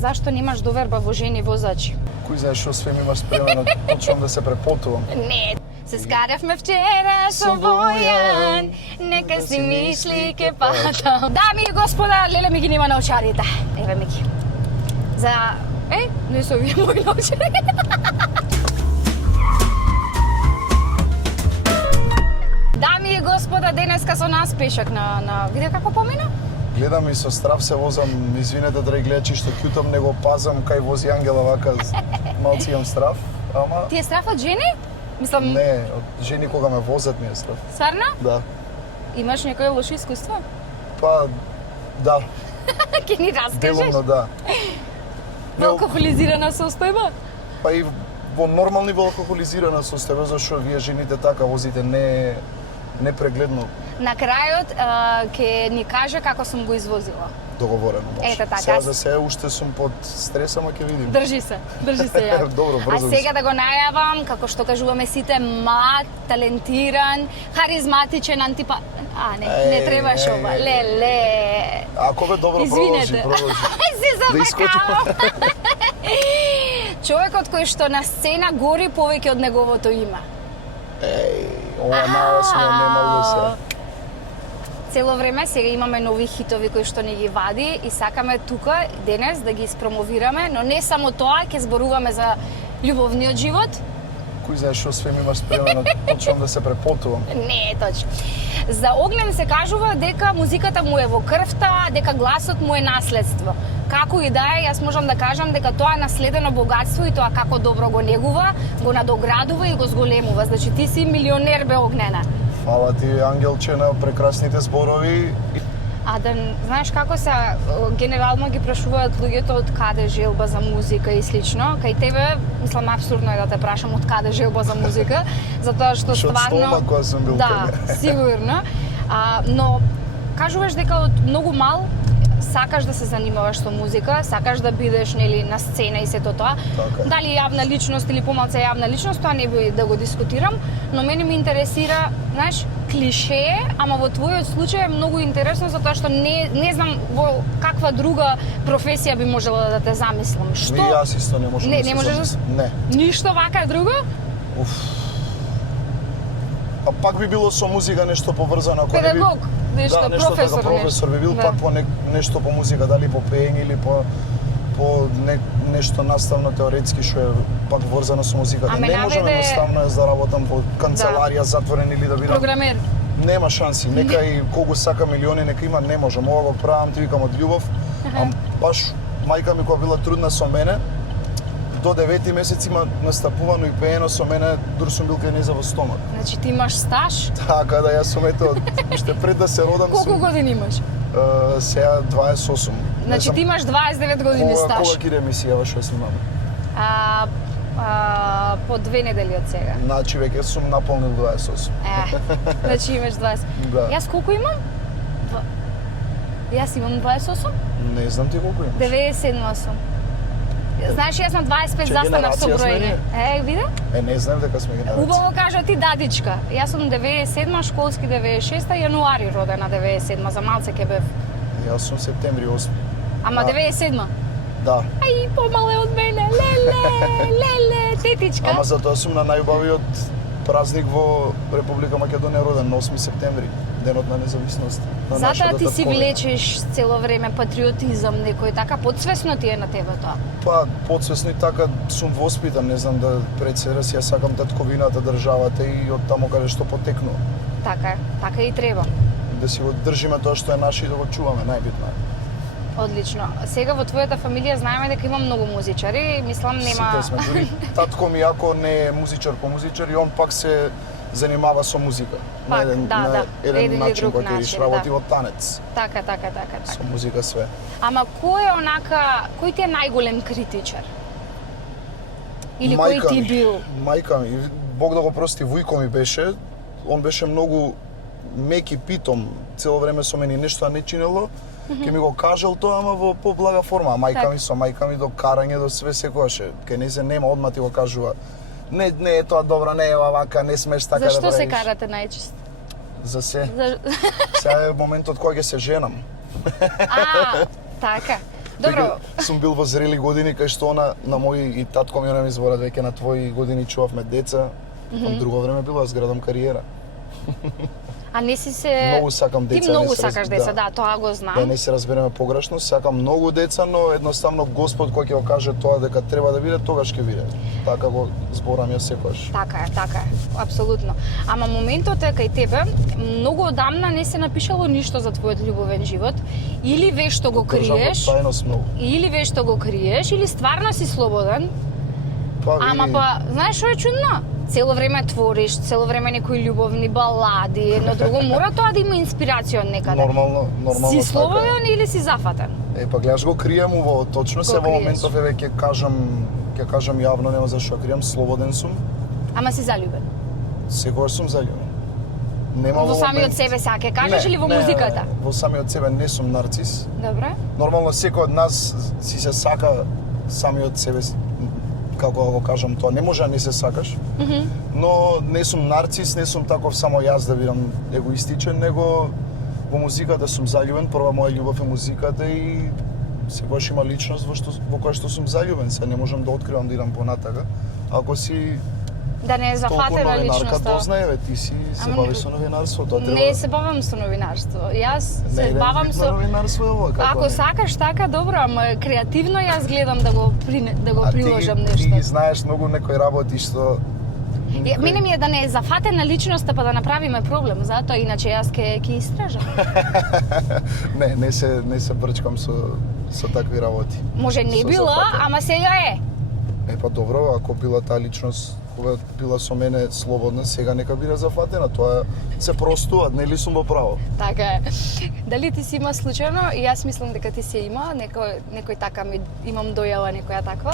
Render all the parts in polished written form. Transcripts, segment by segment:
Зашто немаш доверба во жени возачи? Кој знае што све ми имаш спремено, почнувам да се препотувам. Не, се скаревме вчера со Бојан, нека си мисли ке патам. Дами и господа, леле ми ги нема научарите. Еве ми ги. За... не се овие мои научари. Дами и господа, денеска со нас пешак на... Виде како помина? Гледам и со страв се возам, извинете драги гледачи што ќутам, не го пазам кај вози Ангела вака, малци имам страв, ама... Ти е страв од жени? Мислам... Не, од жени кога ме возат ми е страв. Сварно? Да. Имаш некој лошо искуство? Па, да. Ке ни раскажеш? Делумно да. Во алкохолизирана состојба? Па и во нормални во алкохолизирана состојба, зашто вие жените така возите непрегледно. На крајот ќе ни каже како сум го извозила. Договорено може. Ето така. Сега за се уште сум под стрес, ама ќе видим. Држи се ја. Добро, брзо. А сега да го најавам, како што кажуваме сите, млад, талентиран, харизматичен, не требаш ова. Леле. Ако бе добро, продолжи. Се запакавам. Човекот кој што на сцена гори повеќе од неговото име. Ова најасно немало се. Цело време сега имаме нови хитови кои што ни ги вади и сакаме тука денес да ги испромовираме, но не само тоа, ќе зборуваме за љубовниот живот. Кој знае што све ми имаш спремено, почнувам да се препотувам. Не е точно. За Огнен се кажува дека музиката му е во крвта, дека гласот му е наследство. Како и да е, јас можам да кажам дека тоа е наследено богатство и тоа како добро го негува, го надоградува и го зголемува. Значи ти си милионер бе, Огнена. Фала ти, Ангелче, на прекрасните зборови. А да знаеш како се генерално ги прашуваат луѓето од каде желба за музика и слично. Кај тебе, мислам, абсурдно е да те прашам од каде желба за музика, затоа што стварно... Од кога сум бил да, сигурно. Но кажуваш дека од многу мал сакаш да се занимаваш со музика, сакаш да бидеш нели на сцена и сето тоа. Така. Дали јавна личност или помалку јавна личност, тоа не би да го дискутирам, но мене ми интересира, знаеш, клише, ама во твојот случај е многу интересно затоа што не знам во каква друга професија би можела да те замислам. Што? И јас исто не можам да се замислам. Не. Ништо вака друго? А пак би било со музика нешто поврзано, ако педагог, не би... нешто, нешто професор, професор би бил, да. пак по нешто по музика, дали по пеење или по нешто наставно теоретски што е пак врзано со музиката. Аме Не можам наведе- едноставно да работам во канцеларија затворен или да бидам... Програмер. Нема шанси, нека и кого сака милиони, нека има, не можам. Ова го правам, ти викам од љубов. А баш мајка ми кога била трудна со мене, до 9 месец има настапувано и пеено со мене, дури сум бил кај нејза во стомак. Значи ти имаш стаж? Така да јас сум ето, уште пред да се родам Колку сум години имаш? сега 28. Значи ти имаш 29 години стаж. Кога ќе иде емисија што снимаме? По 2 недели од сега. Значи веќе сум наполнил 28. Значи имаш 20. Да. Јас колку имам? Јас имам 28? Не знам ти колку имаш. 97 сум. Знаеш, јас на 25 Че застанав со генерација сме броење. ние? Виде? Не знам дека сме генерација. Убаво кажа ти дадичка. Јас сум 97, школски 96-та, јануари родена 97, за малце ќе бев. Јас сум септември 8. Ама 97? Да. Ај, помале од мене. Леле, тетичка. Ама затоа сум на најубавиот празник во Република Македонија роден на 8 септември, денот на независност. Затоа ти си влечеш цело време патриотизам некој, така подсвесно ти е на тебе тоа. Па, подсвесно и така сум воспитан, не знам да пред себе си ја сакам татковината, државата и од таму каде што потекнува. Така и треба. Да си го држиме тоа што е наше и да го чуваме, најбитно е. Одлично. Сега во твојата фамилија знаеме дека има многу музичари, мислам нема... Сите сме, дури татко ми ако не е музичар по музичар и он пак се занимава со музика. Пак, на еден или начин друг кој ќе начин, работи да. во танец. Така. Со музика све. Ама кој ти е најголем критичар? Или Мајка кој ти ми, бил? Мајка ми, Бог да го прости, Вујко ми беше, он беше многу меки питом, цело време со мене нешто не чинело, ќе ми го кажал тоа, ама во поблага форма. А мајка ми со мајка ми до карање, до све секогаш. Кај не се нема, одма ти го кажува. Не е тоа добро, не е вака, не смеш така да правиш. Зашто се карате најчесто? За се. Сега е моментот кога ќе се женам. Така. Добро. Веќе сум бил во зрели години кај што на мои и татко ми ми зборат веќе на твои години чувавме деца. Друго време било, аз градам кариера. А не си се... Многу сакам деца. Ти многу не се сакаш деца, да, тоа го знам. Да не се разбереме погрешно, сакам многу деца, но едноставно Господ кој ќе го каже тоа дека треба да биде, тогаш ќе биде. Така го зборам ја секогаш. Така е, апсолутно. Ама моментот е кај тебе, многу одамна не се напишало ништо за твојот љубовен живот, или вешто го криеш, Тајност многу. или вешто го криеш, или стварно си слободен. Ама па, знаеш што е чудно? Цело време твориш, цело време некои љубовни балади, едно друго, мора тоа да има инспирација од некаде. Нормално Си така слободен или си зафатен? Па гледаш го крием уво, точно се во криеш. моментов еве ќе кажам јавно, нема зашто крием, слободен сум. Ама си заљубен. Секогаш сум заљубен. Нема Во самиот себе сега ќе кажеш или во музиката? Во самиот себе не сум нарцис. Добре. Нормално секој од нас си се сака самиот себе, како да го кажам тоа, не може да не се сакаш. Но не сум нарцис, не сум таков само јас да бидам егоистичен, него во музиката сум заљубен, прва моја љубов е музиката и секогаш има личност во која што сум заљубен, се не можам да откривам да идам понатака. Ако си Да не е зафатена личноста. дознае, бе, ти си се бавиш со новинарство, тоа треба. Не се бавам со новинарство. Јас се бавам со... новинарство е ова, како Ако не? сакаш така, добро, ама креативно јас гледам да го приложам Ти нешто. ги знаеш многу некои работи што Мене ми е да не е зафатена личноста па да направиме проблем, затоа иначе јас ќе истражам. не се брчкам со такви работи. Може не Со била, зафатен. ама сега е. Па добро, ако била таа личност кога била со мене слободна, сега нека биде зафатена, тоа се простува, нели сум во право. Така е. Дали ти си има случајно, и јас мислам дека ти се има, некој така имам дојава некоја таква,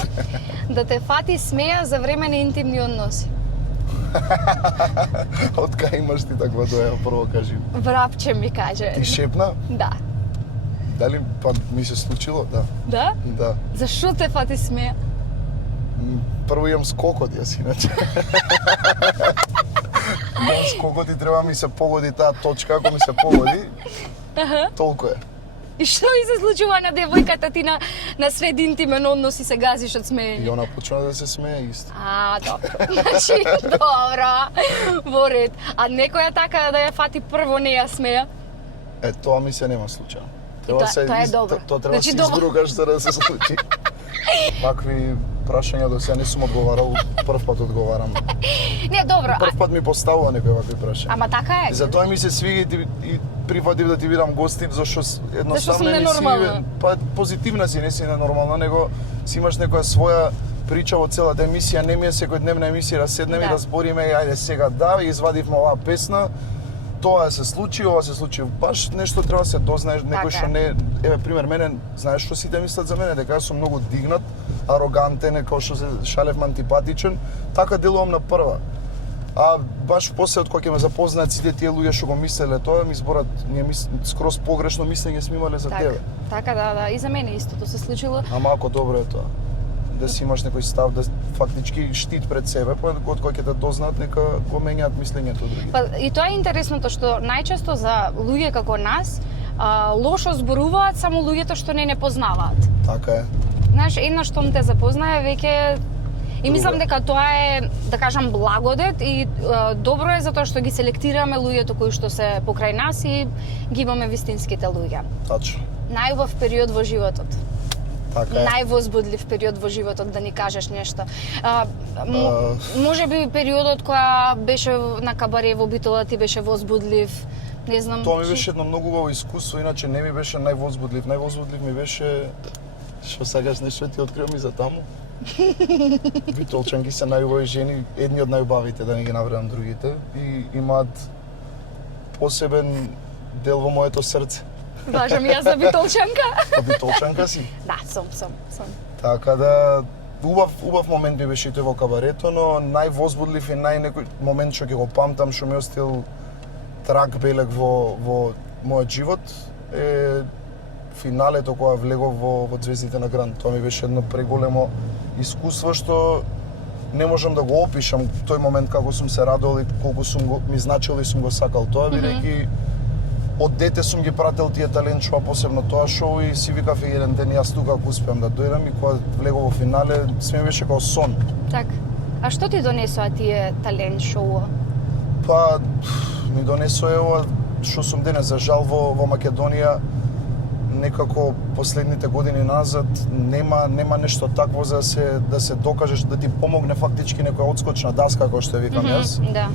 да те фати смеја за време на интимни односи. Од кај имаш ти таква дојава, прво кажи. Врапче ми каже. Ти шепна? Да. Дали па ми се случило? Да. Да? Да. Зашо те фати смеја? Прво имам скокот јас иначе. Имам скокот и треба ми се погоди таа точка, ако ми се погоди, толку е. И што ми се случува на девојката ти на сред интимен однос и се газиш од И смеење? она почна да се смее исто. Добро. Значи, добро. Во ред. А некоја така да ја фати прво не ја смеја? Тоа ми се нема случајно. тоа е добро. Тоа треба да Значи, се добро. избругаш за да се случи. Вакви прашања до сега не сум одговарал, прв пат одговарам. Не, добро. Прв пат ми поставува некои вакви прашања. Ама така е. И затоа ми се свига и прифатив да ти бидам гостин, зашто едноставно сум ненормална. Па позитивна си, не си ненормална, него си имаш некоја своја прича во целата емисија, не ми е секојдневна емисија да седнеме и да збориме, ајде сега да, извадивме оваа песна, тоа се случи, ова се случи. Баш нешто треба да се дознаеш, некој што не, еве пример мене, знаеш што сите мислат за мене, дека јас сум многу дигнат, арогантен, како што се шалев антипатичен, така делувам на прва. А баш после од кога ќе ме запознаат сите тие луѓе што го мислеле тоа, ми зборат, скроз погрешно мислење сме имале за тебе. Така, да, и за мене истото се случило. Ама ако добро е тоа. Да си имаш некој став, да фактички штит пред себе, па од кој ќе те дознаат, нека го менјаат мислењето од други. Па и тоа е интересното што најчесто за луѓе како нас лошо зборуваат само луѓето што не познаваат. Така е. Знаеш, една штом те запознае веќе и мислам дека тоа е, да кажам, благодет и добро е затоа што ги селектираме луѓето кои што се покрај нас и ги имаме вистинските луѓе. Тачно. Најубав период во животот. Така е. Највозбудлив период во животот да ни кажеш нешто. Може би периодот која беше на кабаре во Битола ти беше возбудлив, не знам. Тоа ми беше едно многу убаво искуство, иначе не ми беше највозбудлив. Највозбудлив ми беше што сакаш нешто ти откривам и за таму. Битолчанки се најубави жени, едни од најубавите, да не ги навредам другите, и имаат посебен дел во моето срце. Важам јас за Битолчанка. Па битолчанка си. Да, сум. Така да убав момент ми беше и тој во кабарето, но највозбудлив и некој момент што ќе го памтам, што ми остил трак белег во мојот живот е финалето кога влегов во Звездите на Гранд. Тоа ми беше едно преголемо искуство што не можам да го опишам тој момент како сум се радувал и колку ми значило и сум го сакал тоа, бидејќи од дете сум ги прател тие талент шоу, посебно тоа шоу, и си викав еден ден јас тука ако успеам да дојдам, и кога влегов во финале, сме беше како сон. Так. А што ти донесоа тие талент шоу? Па ми донесоа ова што сум денес. За жал во Македонија некако последните години назад нема нешто такво за да се докажеш, да ти помогне фактички некоја одскочна даска, кој што викам јас. Да.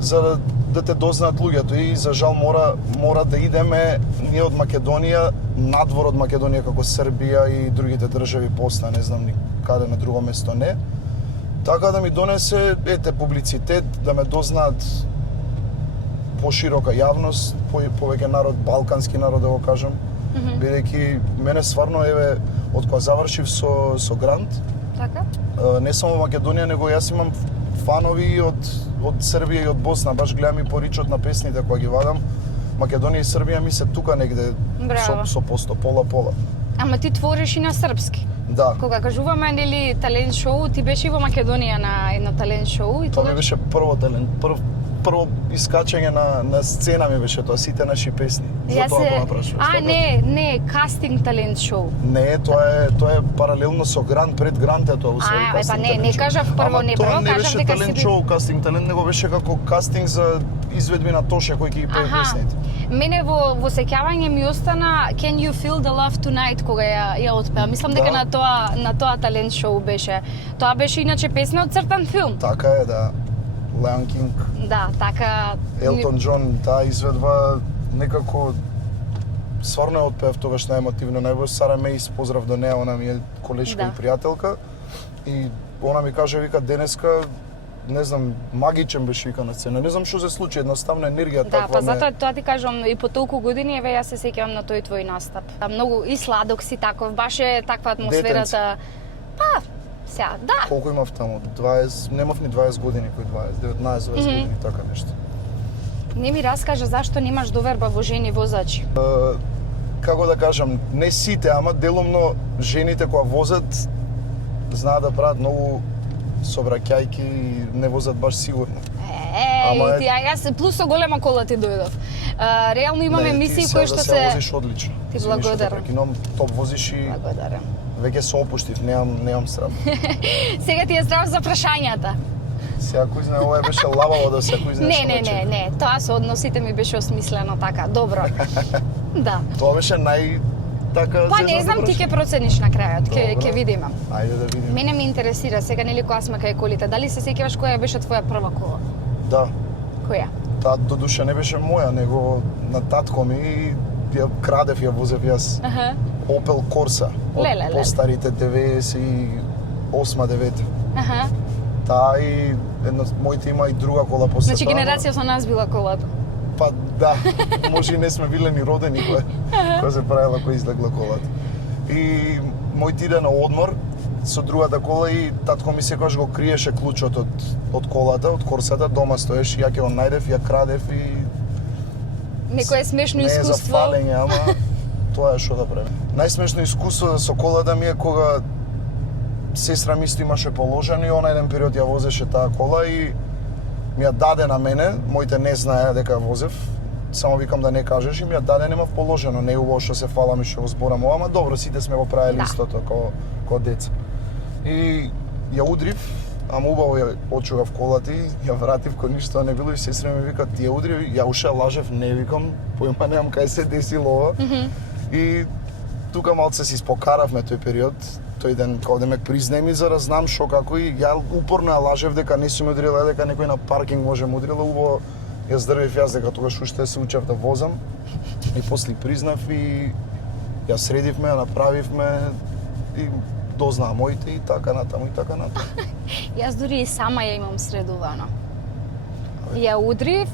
За да те дознаат луѓето, и за жал мора да идеме ние од Македонија надвор од Македонија, како Србија и другите држави посна, не знам ни каде на друго место не. Така да ми донесе публицитет, да ме дознаат поширока јавност, повеќе народ, балкански народ да го кажам. Бидејќи мене стварно од кога завршив со грант, Така? не само во Македонија, него јас имам фанови и од Србија и од Босна, баш гледам и поричот на песните кога ги вадам. Македонија и Србија ми се тука негде со посто, пола-пола. Ама ти твориш и на српски. Да. Кога кажуваме нели талент шоу, ти беше и во Македонија на едно талент шоу и Тоа ми беше прво талент, прво искачање на сцена ми беше тоа, сите наши песни. Затоа го напрашуваш. Не, кастинг талент шоу. Не, тоа е паралелно со грант, пред грант е тоа, усвои кастинг талент. Не кажав прво, не прво, кажав дека кажав си дека талент си шоу, кастинг талент, него беше како кастинг за изведби на Тоше кој ќе ги пее песните. Мене во сеќавање ми остана Can You Feel the Love Tonight кога ја отпеа. Мислам дека на тоа талент шоу беше. Тоа беше иначе песна од цртан филм. Така е, да. Lion King. Да, така. Елтон Џон, таа изведба некако стварно ја отпеав тогаш најемотивно. Најбој Сара Мејс, поздрав до неа, она ми е колешка и пријателка. И она ми каже, вика, денеска, не знам, магичен беше вика на сцена. Не знам што се случи, едноставно енергија таква. Да, па затоа тоа ти кажам, и по толку години еве јас се сеќавам на тој твој настап. Многу и сладок си таков, баш е таква атмосферата. Па, сега, да. Колку имав таму? 20, немав ни 20 години, кој 20, 19-20 години, така нешто. Не ми раскажа зашто немаш доверба во жени возачи. Како да кажам, не сите, ама делумно жените кои возат знаат да прават многу собраќајки и не возат баш сигурно. Јас плюс со голема кола ти дојдов. Реално имаме емисии кои што се... Ти возиш одлично. Ти благодарам. Прекинувам, топ возиш и... Благодарам. Веќе се опуштив, немам страв. Сега ти е страв за прашањата. Сега кој знае, ова беше лабаво да се кој знае што Не, тоа со односите ми беше осмислено така, добро. Да. Тоа беше така. Па не знам, ти ќе процениш на крајот, ќе видиме. Ајде да видиме. Мене ме интересира сега нели кога сме кај колите, дали се сеќаваш која беше твоја прва кола? Да. Која? Таа додуша не беше моја, него на татко ми ја крадев, ја возев јас. Opel Corsa. Од постарите 98-9. Таа и една моите има и друга кола после тоа. Значи генерација со нас била колата. Па да, може и не сме биле ни родени кога се правила, кој излегла колата. И мојот иде на одмор со другата кола и татко ми секогаш го криеше клучот од колата, од Корсата, дома стоеше, ја ќе го најдев, ја крадев и... Некое смешно искуство. Не е за фалење, ама тоа е што да правим. Најсмешно искуство со колата ми е кога сестра ми исто имаше положено и она еден период ја возеше таа кола и ми ја даде на мене, моите не знаеа дека возев, само викам да не кажеш, и ми ја даде, немав положено, не е убаво што се фалам и што го зборам ова, ама добро, сите сме го правили истото како деца. И ја удрив, ама убаво ја очугав колата и ја вратив кој ништо не било и сестра ми вика, ти ја удрив, ја уште лажев, не викам, поима немам кај се десило ова. И тука малце си спокаравме тој период, тој ден кога да ме признеми за да знам шо како и ја упорно ја лажев дека не сум удрила, дека некој на паркинг може му удрила, убаво ја здрвив јас дека тогаш уште се учев да возам и после признав и ја средивме, ја направивме и дознаа моите и така натаму и така натаму. Јас дури и сама ја имам средувано. Ја удрив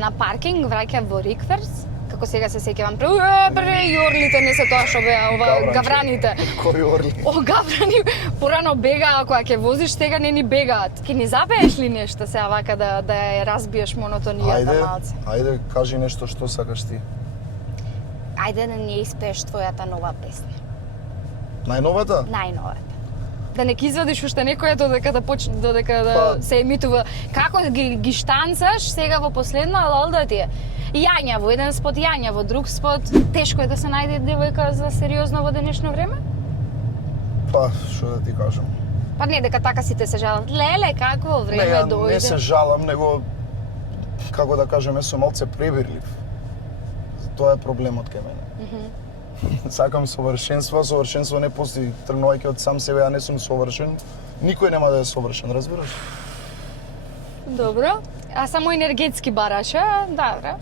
на паркинг, враќав во Рикверс, како сега се сеќавам, јорлите не се тоа што беа, ова гавраните. Кои орли? Гаврани порано бегаа, кога ќе возиш, сега не ни бегаат. Ке ни запееш ли нешто сега вака да ја разбиеш монотонијата малце? Ајде, кажи нешто што сакаш ти. Ајде да ни испееш твојата нова песна. Најновата? Најновата. Да не ќе извадиш уште некоја додека да почне, додека да Па- се емитува. Како ги штанцаш сега во последно, ал да ти е. Јањаво, еден спот јањаво, друг спот. Тешко е да се најде девојка за сериозно во денешно време? Па, што да ти кажам. Па не, дека така сите се жалат. Леле, какво Не, време ја дојде. не се жалам, него, како да кажем, јас сум малце пребирлив. Тоа е проблемот кај мене. Сакам совршенство, совршенство не постои. Тргнувајќи од сам себе, ја не сум совршен. Никој нема да е совршен, разбираш? Добро. А само енергетски бараш, а? Добро.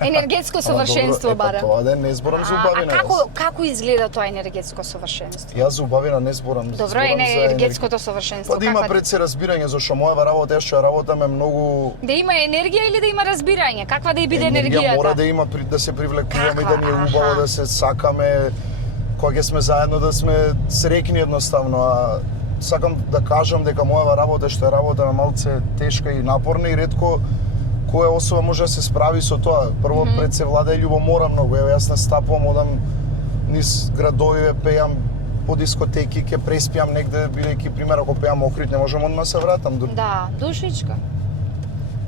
Енергетско совршенство бара. Тоа да не зборам за А убавина. како изгледа тоа енергетско совршенство? Јас за убавина не зборам. Добро, зборам за енергетското совршенство. Па да има каква- пред се разбирање, зашто мојава работа, јас што ја работам е многу Да има енергија или да има разбирање? Каква да и биде енергија енергијата? мора да има да се привлекуваме и Каква? да ни е убаво Аха. да се сакаме кога ќе сме заедно да сме среќни едноставно, а сакам да кажам дека мојава работа што ја работам е малце тешка и напорна и ретко која особа може да се справи со тоа. Прво пред се владее љубомора многу. Еве јас настапувам, одам низ градовиве, пеам по дискотеки, ќе преспијам негде, бидејќи пример ако пеам Охрид, не можам одма да се вратам. Да, душичка.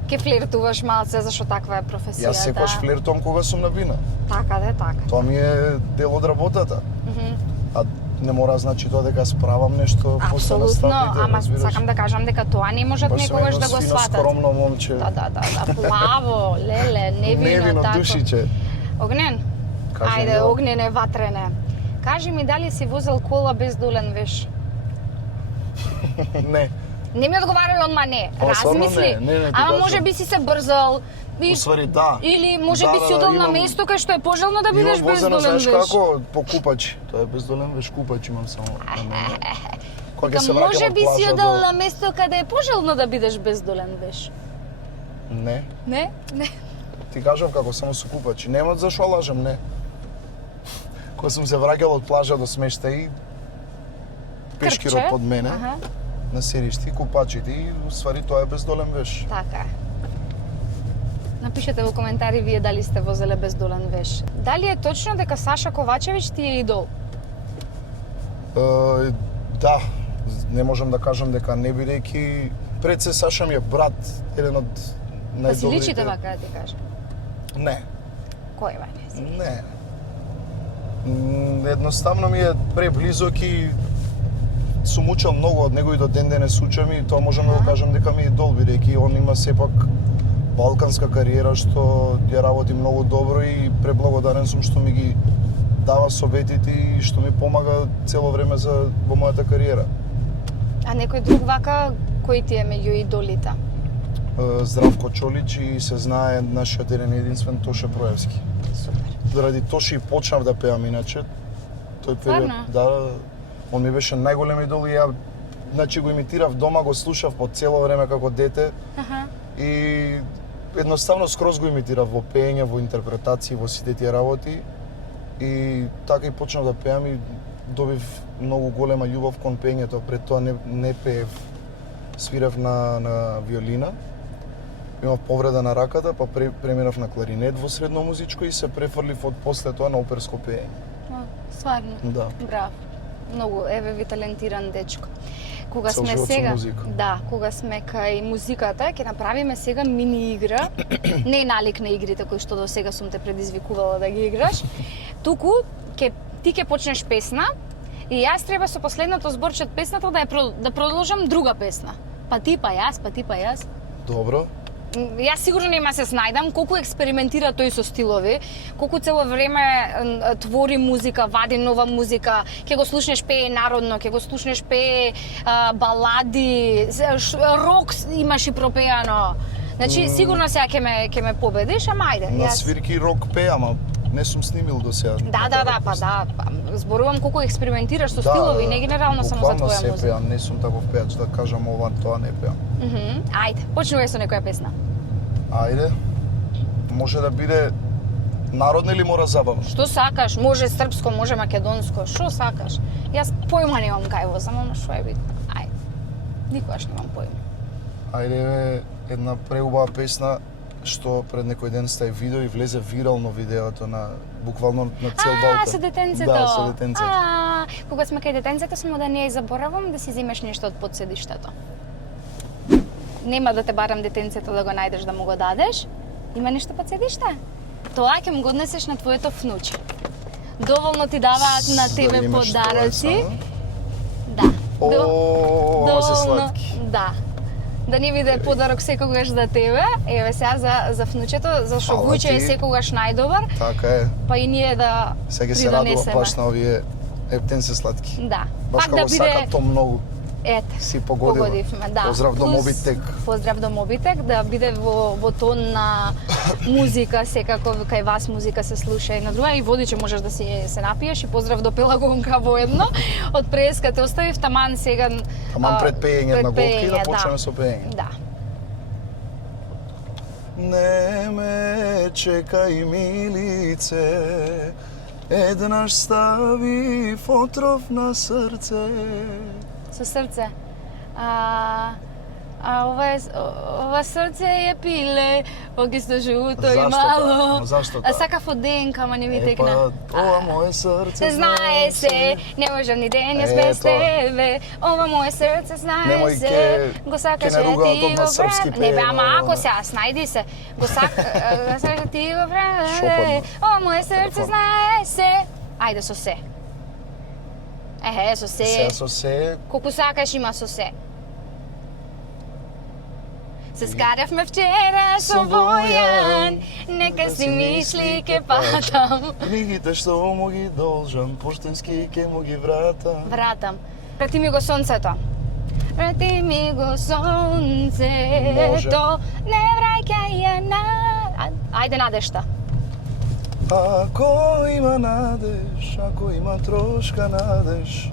Ке флиртуваш малце, зашто таква е професија. Јас секогаш да. флиртувам кога сум на бина. Така да, така. Тоа ми е дел од работата. А не мора значи тоа дека справам нешто после Апсолутно, настапите, ама разбираш? сакам да кажам дека тоа не можат Баш сум некогаш едно да го свино, сватат. скромно момче. Да, плаво, леле, невино, Невино, тако. душиче. Огнен? Кажем Ајде, да. огнене, ватрене. Кажи ми дали си возел кола без долен веш? Не. Не ми одговарај одма не. Ама стварно Размисли. не, ти Ама кажам. може би си се брзал. Уствари да. Или може Да, би да, си да, одел на имам- место кај што е пожелно да бидеш Имам без возено, долен знаеш веш. како, по купач. Тоа е бездолен веш купач имам само на мене. Кога ќе Дека се може враќам од би си плажа одел до... на место каде е пожелно да бидеш без долен веш. Не. Не? Не. Ти кажав како само со купачи. Нема зашо лажам, не. Кога сум се враќал од плажа до смештај, пешкирот Крпче? под мене, Аха. на седишти, купачите и уствари тоа е бездолен веш. Така е. Напишете во коментари вие дали сте возеле без долен веш. Дали е точно дека Саша Ковачевиќ ти е идол? Да, не можам да кажам дека не бидејќи пред се Саша ми е брат, еден од Да си најдобрите. личите вака да ти кажам. Не, Кој вака? не. Едноставно ми е преблизок и сум учел многу од него и до ден денес учам и тоа можам да го кажам дека ми е идол, бидејќи он има сепак балканска кариера што ја работи многу добро и преблагодарен сум што ми ги дава советите и што ми помага цело време за во мојата кариера. А некој друг вака кој ти е меѓу идолите? Здравко Чолич и се знае нашиот еден единствен Тоше Проевски. Супер. Заради Тоше и почнав да пеам иначе. Тој период, Стварно? да, он ми беше најголем идол и ја значи го имитирав дома, го слушав по цело време како дете Аха. и едноставно скроз го имитирав во пеење, во интерпретации, во сите тие работи и така и почнав да пеам и добив многу голема љубов кон пеењето. Пред тоа не пеев, свирев на виолина. Имав повреда на раката, па преминав на кларинет во средно музичко и се префрлив од после тоа на оперско пеење. Стварно. Да. Браво. Многу, еве ви талентиран дечко. Кога Цел сме живот со сега, музика. да, кога сме кај музиката, ќе направиме сега мини игра. Не налик на игрите кои што до сега сум те предизвикувала да ги играш. Туку ти ќе почнеш песна и јас треба со последното зборче од песната да продолжам друга песна. Па ти, па јас, па ти, па јас. Добро. Јас сигурно нема се снајдам колку експериментира тој со стилови, колку цело време твори музика, вади нова музика, ќе го слушнеш пее народно, ќе го слушнеш пее балади, рок имаш и пропеано. Значи сигурно сега ќе ме победиш, ама ајде. На свирки рок пеа, ама не сум снимил до сега. Зборувам колку експериментираш со стилови, не генерално само за буквално твоја се музика. пеам, не сум таков пеач да кажам ова, тоа не пеам. Ајде, почнувај со некоја песна. Ајде. Може да биде народно или мора забавно? Што сакаш? Може српско, може македонско, што сакаш? Јас појма немам кај во, само што е битно. Ајде. Никогаш немам појма. Ајде, една преубава песна што пред некој ден стај видео и влезе вирално видеото на буквално на цел Балкан. Со детенцето. Да, со детенцето. кога сме кај детенцето, само да не ја заборавам да си земеш нешто од подседиштето. Нема да те барам детенцето да го најдеш да му го дадеш. Има нешто под седиште? Тоа ќе му го однесеш на твоето внуче. Доволно ти даваат на тебе видиме што е подароци. само. Да. Ова се сладки. Да. Да не биде подарок секогаш за тебе. Еве сега за внучето, зашто Фала вуќе е ти. секогаш најдобар, Така е. па и ние да Сега се радува придонесеме. баш на овие ептен се сладки. Да. Баш Пак како да сака биде то многу. ете. Си погодила. Погодивме, да. Поздрав до Плюс, Мобитек. Поздрав до Мобитек, да биде во тон на музика, секако кај вас музика се слуша и на друга и водиче можеш да се напиеш и поздрав до Пелагонка воедно. Од преска те оставив таман сега Таман пред пеење на голки да пеење, почнеме со пеење. Да. Не ме чекај милице, еднаш стави отров на срце. Со срце. Ова срце е пиле, огисто жуто и Зашто мало. тоа? Зашто А тоа? сакав од денка, ама не ми текна. Ова мое срце Се знае се, не можам ни денес без Ето. тебе. Ова мое срце знае Немој се. ке- Го сакаш ке не да ругаат ти одма го српски правам. Не бе, ама пеење, ако ова. се, снајди се. Го сакаш да ти го Шопадно. правам. Ова мое срце Телефон. знае се. Ајде со се. Со се. Се со се, Колку сакаш има со се. Се скаревме вчера со Бојан, нека си мисли ке патам. книгите што му ги должам, поштенски ке му ги вратам. Вратам. Прати ми го сонцето. Прати ми го сонцето, не враќај ја на... Ајде надешта. Ако има надеж, ако има трошка надеж.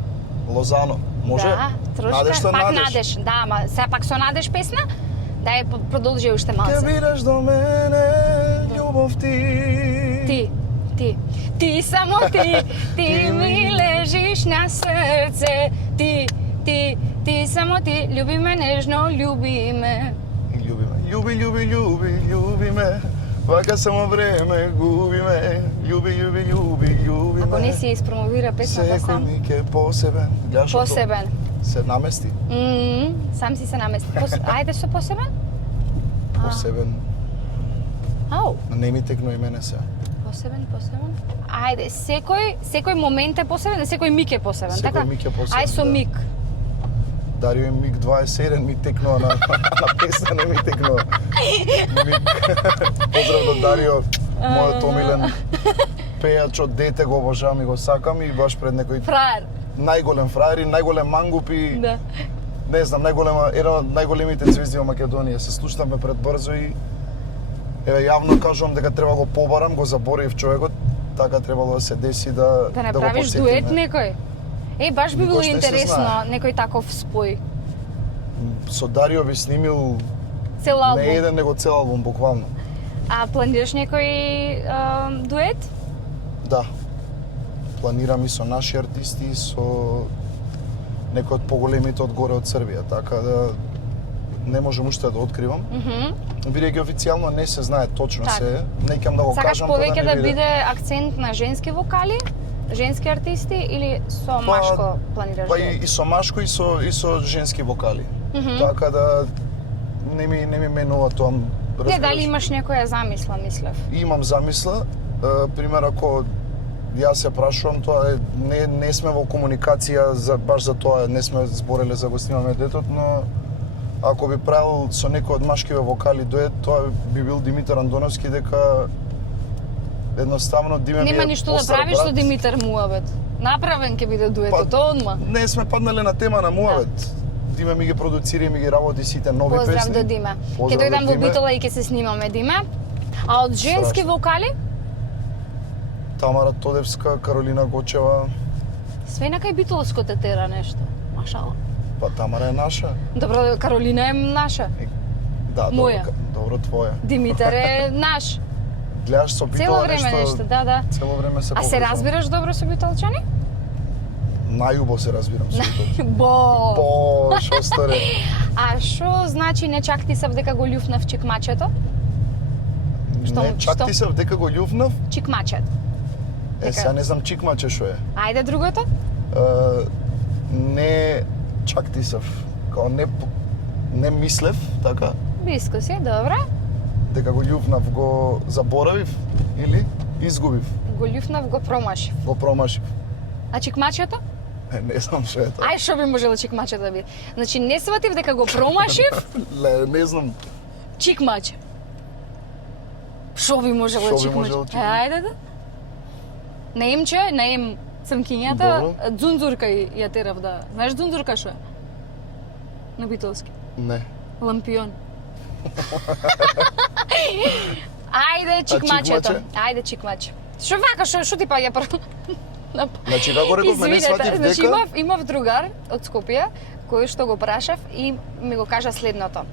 Лозано, може? Да, трошка, Надежта пак надеж. надеж. Да, ама сега пак со надеж песна? Дај продолжи уште Ке малце. бидеш до мене, љубов ти. Ти само ти ми лежиш на срце. Ти само ти, љуби ме нежно, љуби ме. И љуби ме. Љуби ме. Вака само време, губи ме. Љуби Ако не ме. си испромовира песната Секој сам. миг е посебен. Гледаш што Посебен. се намести. Сам си се намести. Ајде со посебен? Посебен. Ау, Не ми текно и мене се. посебен. Ајде, секој момент е посебен, секој миг е посебен, Секој така? миг е посебен, Ај со да. миг. Дарио и миг 21 ми текнува на песна, не ми текнува. Миг. Поздрав до Дарио, мојот омилен пејач од дете, го обожавам и го сакам и баш пред некој Фраер. најголем фраер и најголем мангуп и Да. не знам, една од најголемите звезди во Македонија. Се слушнавме пред брзо и еве јавно кажувам дека треба го побарам, го заборив човекот, така требало да се деси да Да го направиш потсетиме. дует некој. Баш би било Никош не се интересно знае. некој таков спој. Со Дарио би снимил Цел албум. не еден, него цел албум буквално. А планираш некој дует? Да. Планирам и со наши артисти, и со некои од поголемите од горе од Србија, така да не можам уште да откривам. Бидејќи официјално не се знае точно Така. се, не икам да го Сакаш кажам повеќе не да биде акцент на женски вокали, женски артисти или со машко планираш Па дует? и со машко и со женски вокали. Така да не ми менува тоа. Не, разбираш? дали имаш некоја замисла, мислев. Имам замисла, пример ако јас се прашувам, тоа е не сме во комуникација за баш за тоа, не сме збореле за го снимаме детот, но ако би правил со некој од машкиве вокали дует, тоа би бил Димитар Андоновски, дека едноставно Диме ми е Нема ништо да постар правиш брат. со Димитар Муавет. Направен ќе биде дуетот одма. Не сме паднале на тема на Муавет. Диме ми ги продуцира и ми ги работи сите нови Поздрав песни. до Диме. Ќе Поздрав дојдам до во Диме. Битола и ќе се снимаме, Диме. А од женски Страшно. вокали? Тамара Тодевска, Каролина Гочева, Све на кај Битолско те тера нешто. Машала. па Тамара е наша. Добро, Каролина е наша. Да, Моја. добро твоја. Димитар е наш. Гледаш со Битола Цело време нешто, да. Цело време се А се поврзувам. разбираш добро со битолчани? Најубо се разбирам со Битола. Бо. По, шо старе? А што значи не чак ти сав дека го љуфнав чикмачето? Не, чак што? ти се дека го љуфнав. Чикмачет. Сега не знам чикмаче шо е. Ајде другото? не чак тисав, као не мислев, така, Близко си, добро. дека го љубнав, го заборавив или изгубив, Го љуфнав, го промашив. го промашив. А чикмачето? Не знам што е тоа. Ај, што би можело чикмаче да биде? Значи, не сватив дека го промашив, Не знам. чикмаче. Што би можело Шо би чикмаче? можело чикмаче? Ајде да. Наимче, наим црмкињата, Добро. дзунзурка ја терав да. Знаеш дзунзурка што е? На битолски. Не. Лампион. Ајде, чикмачето. чикмаче? Ајде, чикмаче. Што вака, што ти паѓа прво? Значи, како рековме, не Извинете, сватив значи, дека... имав другар од Скопје, кој што го прашав и ми го кажа следното.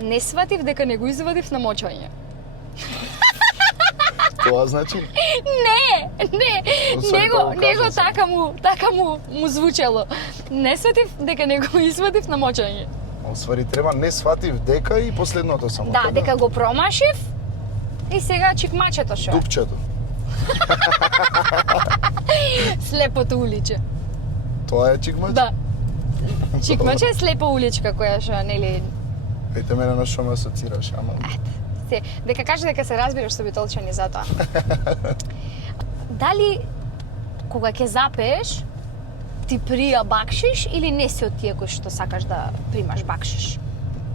Не сватив дека не го извадив на мочање. Тоа значи? Не, Освен тоа го него кажа така му звучело. Не сватив дека не го извадив на мочање. Освари, треба не сватив дека и последното само. Да, така? дека го промашив и сега чикмачето што е. Дупчето. Слепото уличе. Тоа е чикмач? Да. Чикмаче е слепа уличка која што, нели, Ете мене на што ме асоцираш, ама... се, дека кажа дека се разбираш со битолчани за тоа. Дали кога ќе запееш, ти прија бакшиш или не си од тие кои што сакаш да примаш бакшиш?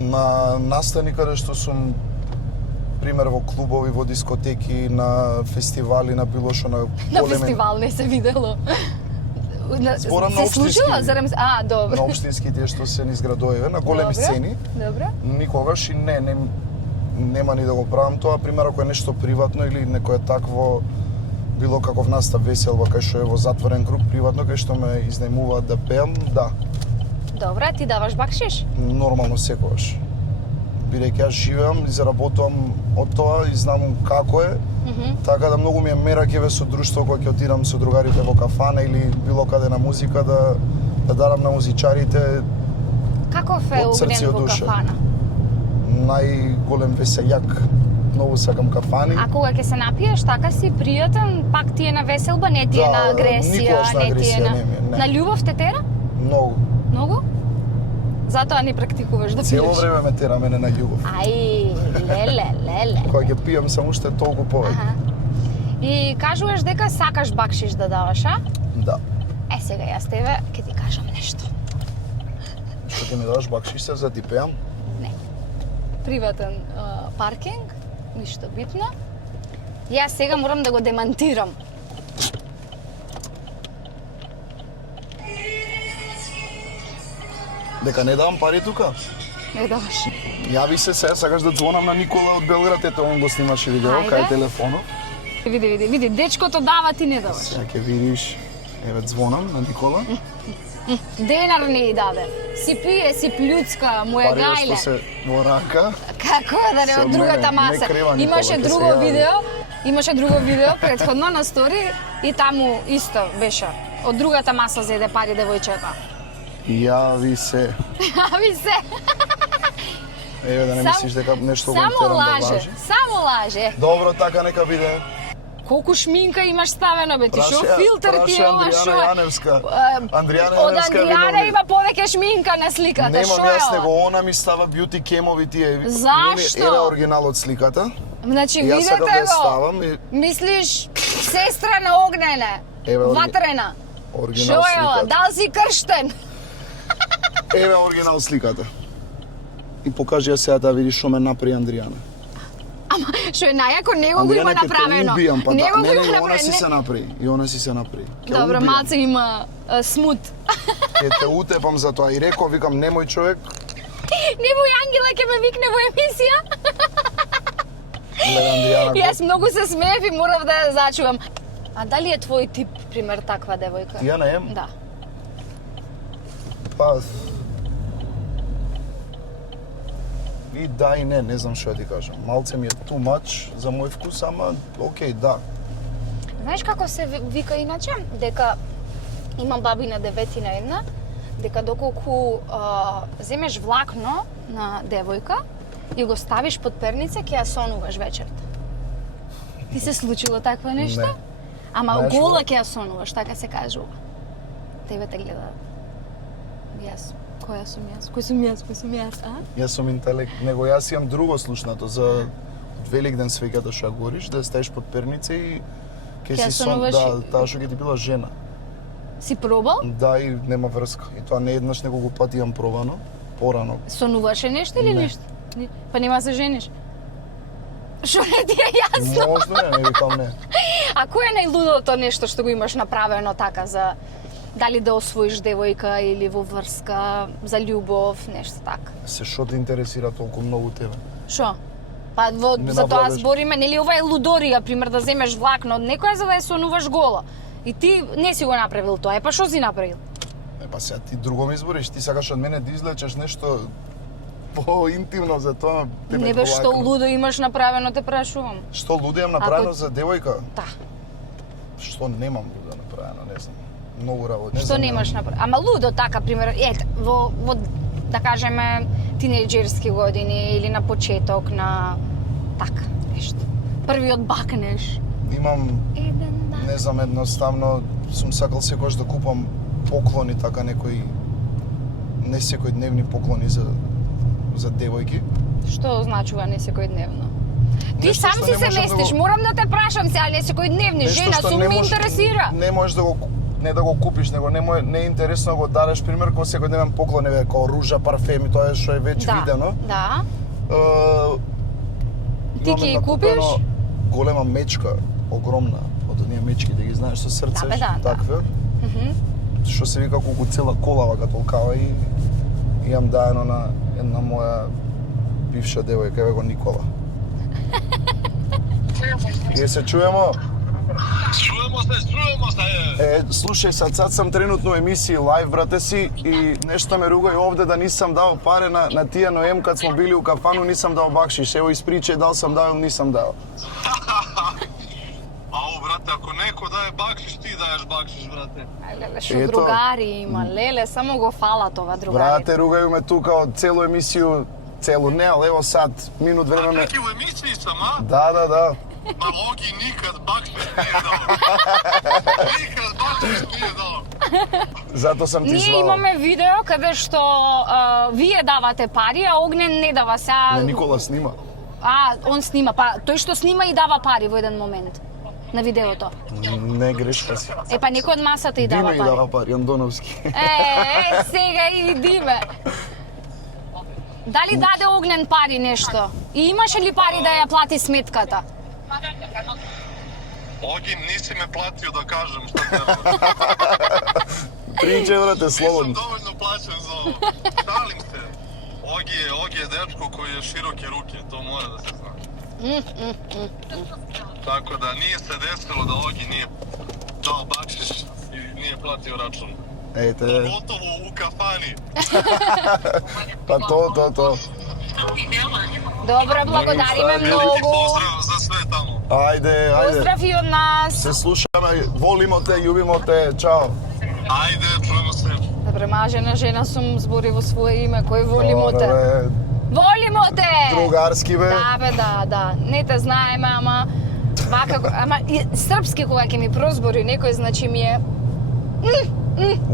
На настани каде што сум пример во клубови, во дискотеки, на фестивали, на било што на На големи... фестивал не се видело. Зборам на се случило? општински. Зарем... А, добро. На општински тие што се низ градовиве, на големи Добро, сцени. Добро. Никогаш и нема ни да го правам тоа, пример ако е нешто приватно или некое такво било каков настав веселба кај што е во затворен круг приватно кај што ме изнајмуваат да пеам, да, Добро, ти даваш бакшиш? нормално секогаш. Бидејќи јас живеам и заработувам од тоа и знам како е, така да многу ми е мераќеве со друштво кога ќе отидам со другарите во кафана или било каде на музика да дарам на музичарите Каков е Од срце и Огнен од во душа. кафана? најголем веселјак. Многу сакам кафани. А кога ќе се напиеш, така си пријатен, пак ти е на веселба, не ти е Да, на агресија, никогаш на не ти е агресија на... не ми е, не. На љубов те тера? Многу. Многу? Затоа не практикуваш да Цело пиеш. време ме тера мене на љубов. Ај, леле. Кога ќе пијам само уште толку повеќе. Аха. И кажуваш дека сакаш бакшиш да даваш, а? Да. Е, сега јас тебе ќе ти кажам нешто. Што ќе ми дадеш бакшиша за да ти пеам? Не. Приватен паркинг, ништо битно. Јас сега морам да го демантирам. Дека не давам пари тука? Не даваш. Јави се сега, сакаш да звонам на Никола од Белград, ето он го снимаше видео, Ајде. кај телефонот. Види, дечкото дава, ти не даваш. Сега ќе видиш. Еве звонам на Никола. Денар не и даде. Си пие, си плюцка, му е Пари гајле. што се во рака. Како да не Се од од другата мене, не маса. крива Никола, Имаше ќе се друго јави. видео, претходно на стори и таму исто беше. Од другата маса зеде пари девојчета. Јави се. Ави се. Еве да не Сам- мислиш дека нешто го Само терам да лаже, лаже. само лаже. Добро, така нека биде. Колку шминка имаш ставено, бе, ти шо Праша- филтер ти праша е ова, Андријана шо е? Јаневска. Андријана Од Јаневска е Андријана виновник. има повеќе шминка на сликата, Немам шо е јас, ова? него она ми става бјути кемови тие. Зашто? Еве оригиналот сликата. Значи, И јас сакам видете да ја го, ставам и мислиш, сестра на Огнене, Еве, ватрена. Шо оригинал е ова, сликата. дал си крштен? Еве оригинал сликата. И покажи ја сега да видиш што ме направи Андријана. Ама, шо е најако, него го има Андријана ќе те направено. убијам, па да, Него го не, има она направено. си се направи. И она си се направи. Ќе Добро, убијам. малце има смут. Ќе те утепам за тоа и реков, викам немој човек. Немој Ангела ќе ме викне во емисија. Гледа Андријана. И јас многу се смеев и морав да ја зачувам. А дали е твој тип, пример, таква девојка? Ја не ем. Да. Па и да и не знам што да ти кажам. Малце ми е too much за мој вкус, ама окей, да. Знаеш како се вика иначе? Дека имам бабина деветина една, дека доколку земеш влакно на девојка и го ставиш под перница, ќе ја сонуваш вечерта. Ти се случило такво нешто? Не. Ама Знаеш гола во- ќе ја сонуваш, така се кажува. тебе те гледаат. Јас. Која сум јас? Кој сум јас? Кој сум јас? А? Јас сум интелект, него јас имам друго слушнато за Великден свеќата што говориш, да стаеш под перница и ќе Ќе си сон, сонуваш да, и- таа што ќе ти била жена. Си пробал? Да, и нема врска. И тоа не еднаш, неколку пати имам пробано, порано. Сонуваше нешто или Не. ништо? Па нема да се жениш. Што не ти е јасно? Можно не викам не. А кој е најлудото нешто што го имаш направено така за дали да освоиш девојка или во врска, за љубов, нешто така? Се што те интересира толку многу тебе? Шо? Па Не за тоа навладаш. збориме, нели ова е лудорија, пример да земеш влакно од некоја за да ја сонуваш гола. И ти не си го направил тоа. Е па што си направил? Па сега ти друго ми избориш, ти сакаш од мене да излечеш нешто по-интимно за тоа. те ме Не бе што полакно. лудо имаш направено, те прашувам. Што лудо имам направено Ако- за девојка? Да. Што немам лудо направено, не знам. Многу работа. Што немаш направено? Ама лудо така, пример, во да кажеме тинејџерски години или на почеток на така нешто. Првиот бакнеш. Имам, Еден дан. не знам, едноставно сум сакал секогаш да купам поклони, така некои не секојдневни поклони за девојки. Што значува не секојдневно? Ти Нешто сам што си не се можам да местиш, го- морам да те прашам сега, не секојдневни, Нешто жена, што сум не ме можеш- интересира. Не можеш да го не да го купиш, него не е интересно да го дадеш пример кој секојдневен поклон е како ружа, парфем и тоа е што е веќе Да, видено. да. Ти Имаме ќе ги накупено купиш? Голема мечка, огромна, од оние мечки да ги знаеш со срце, Да, бе, да, да. такве. Мгм. Што се вика колку цела кола вака толкава и имам даено на една моја бивша девојка, еве го Никола. И се чуемо. Чуемо се, Слушај, сад сам тренутно у емисии лайв, брате си, и нешто ме ругај овде да нисам дал пари на тие Ноем кад смо били у кафану, нисам дал бакшиш. Ево испричај дал сам дал или нисам дал. Ау, брате, ако неко дае бакшиш, ти даеш бакшиш, брате. Леле, што Ето. другари има, леле, само го фалат ова другари. Брате, ругају ме тука од целу емисију, целу не, але ево сад, минут време ме... Таки у емисии сам, а? Да. Ма Оги никад бакшиш nije dao. Никад бакшиш nije dao. Зато сам ти Ние звал. имаме видео каде што вие давате пари, а Огнен не дава сега. Не, Никола снима. Он снима, па тој што снима и дава пари во еден момент на видеото. Не грешка си. Па некој од масата и дава Диме и пари. дава пари, Андоновски. Сега и Диме. Дали даде Огнен пари нешто? И имаше ли пари да ја плати сметката? Оги, ниси ме платio да кажем šta treba. Причај, брате, Nisam слободно. dovoljno plaćen za ovo. Šalim se. Ogi je dečko koji je široke ruke, to mora da se zna. Tako da nije se desilo da Ogi nije dao bakšiš i nije platio račun. Ете, Pogotovo u kafani. па то. Добре, благодариме Велики Veliki многу. pozdrav za sve tamo. Ајде. Поздрав и од нас. Се слушаме, волимо те, љубимо те, чао. Ajde, čujemo se. Добре, маже на жена сум збори во свое име, кој волимо Добре, те. бе, Волимо те! другарски бе. Да, бе, да. Не те знаеме, ама вака, ама и српски кога ќе ми прозбори некој, значи ми е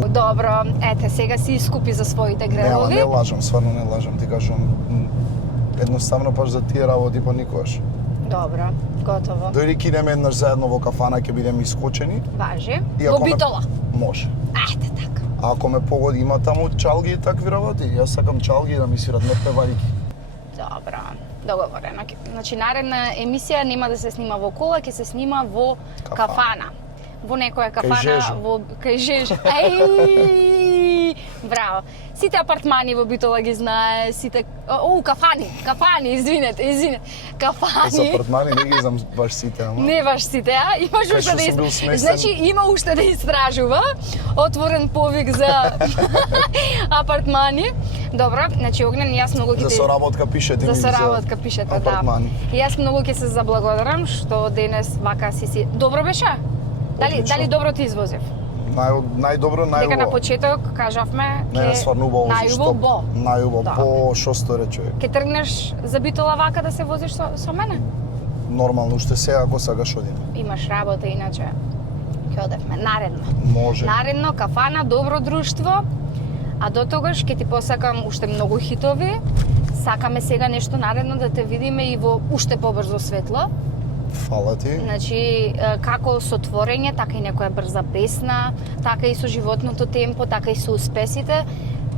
Добро, ете, сега си искупи за своите Не, ама грехови. не лажам, стварно не лажам, ти кажам. Едноставно паш за тие работи па никогаш. Добро, готово. Дојди кинеме еднаш заедно во кафана, ќе бидеме искочени. Важи. И Во ако ме- Битола. Може. Ете така. А ако ме погоди, има таму чалги и такви работи. Јас сакам чалги да ми свират, не певајки. Добро, договорено. Значи, наредна емисија нема да се снима во кола, ќе се снима во Кафана. кафана. Во некоја Кај кафана, Жежо. кај Жежо. Еј! Браво. Сите апартмани во Битола ги знае, сите кафани, извинете. За Кафани. апартмани не ги знам баш сите, ама. Не баш сите, а? Имаш Кај уште што да сум бил сместен. Значи има уште да истражува. Отворен повик за апартмани. Добро, значи Огнен, јас многу ќе За те соработка пишете за ми соработка пишете, да. апартмани. И јас многу ќе се заблагодарам што денес вака си. Добро беше? Одлично. Дали добро ти извозив? Најдобро, Дека на најубаво. почеток кажавме Не, стварно убаво, најубаво. Најубаво, Да. по што сторе човек. Ке тргнеш за Битола вака да се возиш со мене? Нормално, уште сега ако сакаш одиме. Имаш работа иначе. ќе одевме наредно. Може. Наредно кафана, добро друштво. А до тогаш ќе ти посакам уште многу хитови. Сакаме сега нешто наредно да те видиме и во уште побрзо светло. Фала ти. Значи, како со творење, така и некоја брза песна, така и со животното темпо, така и со успесите.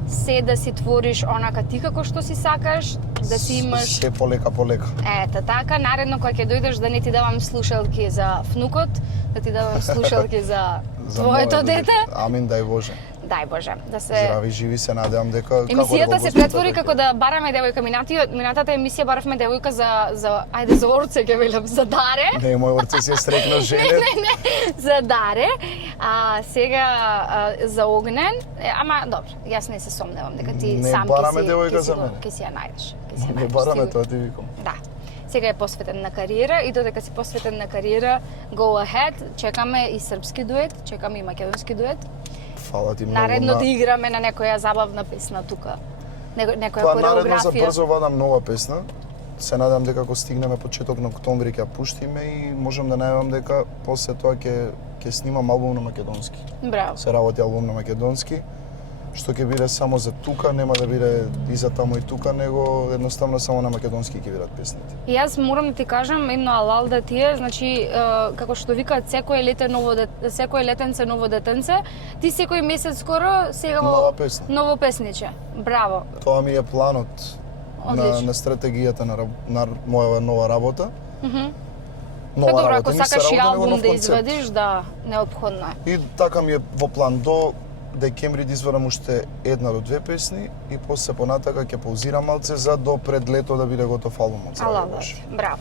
Се да си твориш онака ти како што си сакаш, да си имаш... Се полека. Ете, така, наредно кога ќе дојдеш да не ти давам слушалки за внукот, да ти давам слушалки за твоето дете. Амин, дај Боже. Дај Боже, да се... Здрави, живи се, надевам дека... Емисијата се претвори како да бараме девојка. Минатата емисија баравме девојка за орце, ќе велам, за даре. Не, мој орце си е стрекно женет. Не, за даре. А сега за огнен. Ама, добро, јас не се сомневам дека ти Не сам бараме девојка за мене. ќе си ја најдеш. Не бараме тоа, ти викам. Да. Сега е посветен на кариера и додека си посветен на кариера, go ahead, чекаме и српски дует, чекаме и македонски дует. Фала ти многу. Наредно да играме на некоја забавна песна тука. Некоја Тоа наредно за хореографија. брзо вадам нова песна. Се надам дека кога стигнеме почеток на октомври ќе ја пуштиме и можам да најавам дека после тоа ќе снимам албум на македонски. Браво. Се работи албум на македонски, што ќе биде само за тука, нема да биде и за таму и тука, него едноставно само на македонски ќе бидат песните. И јас морам да ти кажам едно алал да ти е, значи како што викаат секој летенце ново детенце, ти секој месец скоро сега Нова песна. Ново песниче. Браво. Тоа ми е планот на стратегијата на мојава нова работа. Нова Добро, работа, ако не се сакаш и работа, него албум нов да концепт. извадиш, да, неопходно е. И така ми е во план до декември да извадам уште една до две песни и после понатака ќе паузирам малце за до пред лето да биде готов албумот. Ала, браво.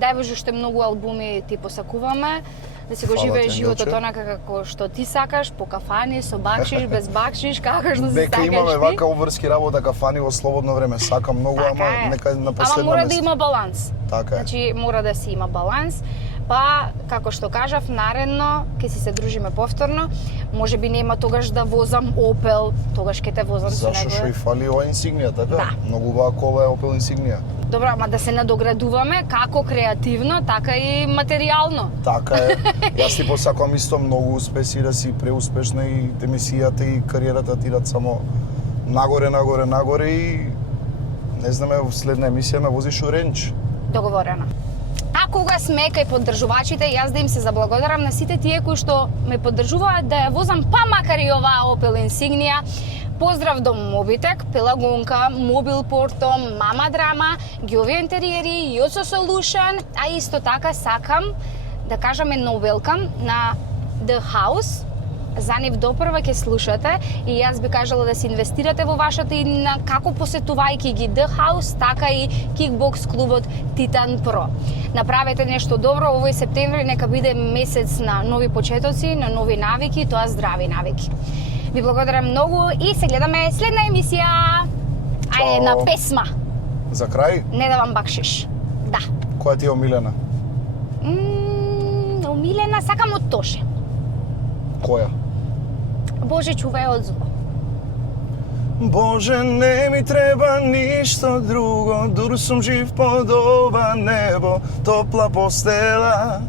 Дај Боже, уште многу албуми ти посакуваме, да си го Фала живееш ти, животот Ангелче. онака како што ти сакаш, по кафани, со бакшиш, без бакшиш, како што си Нека сакаш имаме ти. вака обврски работа кафани во слободно време, сакам многу, Така ама е. нека на Ама последно мора да место. има баланс. Така е. Значи, мора да си има баланс. Па, како што кажав, наредно ќе си се дружиме повторно. Може би нема тогаш да возам Opel, тогаш ќе те возам со Зашо што и него. фали ова Insignia, така? Да. Многу убава кола е Opel Insignia. Добро, ама да се надоградуваме како креативно, така и материјално. Така е. Јас ти посакувам исто многу успеси да си преуспешна и емисијата и кариерата ти идат само нагоре и не знаме во следна емисија ме возиш у ренч. Договорено. А кога сме кај поддржувачите, јас да им се заблагодарам на сите тие кои што ме поддржуваат да ја возам па макар и оваа Opel Insignia. Поздрав до Mobitech, Пелагонка, Мобил Порто, Мама Драма, Гјови Интериери, Јосо Solution, а исто така сакам да кажам едно welcome на The House. За нив допрва ќе слушате и јас би кажала да се инвестирате во вашата иднина како посетувајќи ги The House, така и кикбокс клубот Titan Pro. Направете нешто добро, овој септември нека биде месец на нови почетоци, на нови навики, тоа здрави навики. Ви благодарам многу и се гледаме следна емисија. Ајде, Чао. на песма. За крај, Не давам бакшиш. Да. која ти е омилена? Омилена, сакам од Тоше. Која? Боже, чувај од зло. Боже, не ми треба ништо друго, дур сум жив под ова небо, топла постела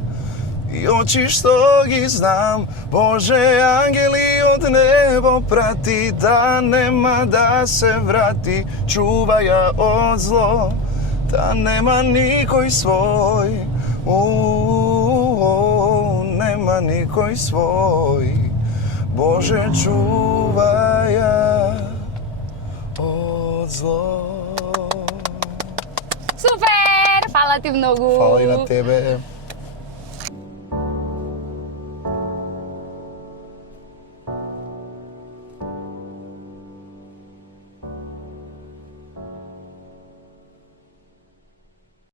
и очи што ги знам. Боже, ангели од небо прати, да нема да се врати, чувај ја од зло, да нема никој свој. Нема никој свој. Боже, чувај ја од зло. Супер! Фала ти многу. Фала и на тебе.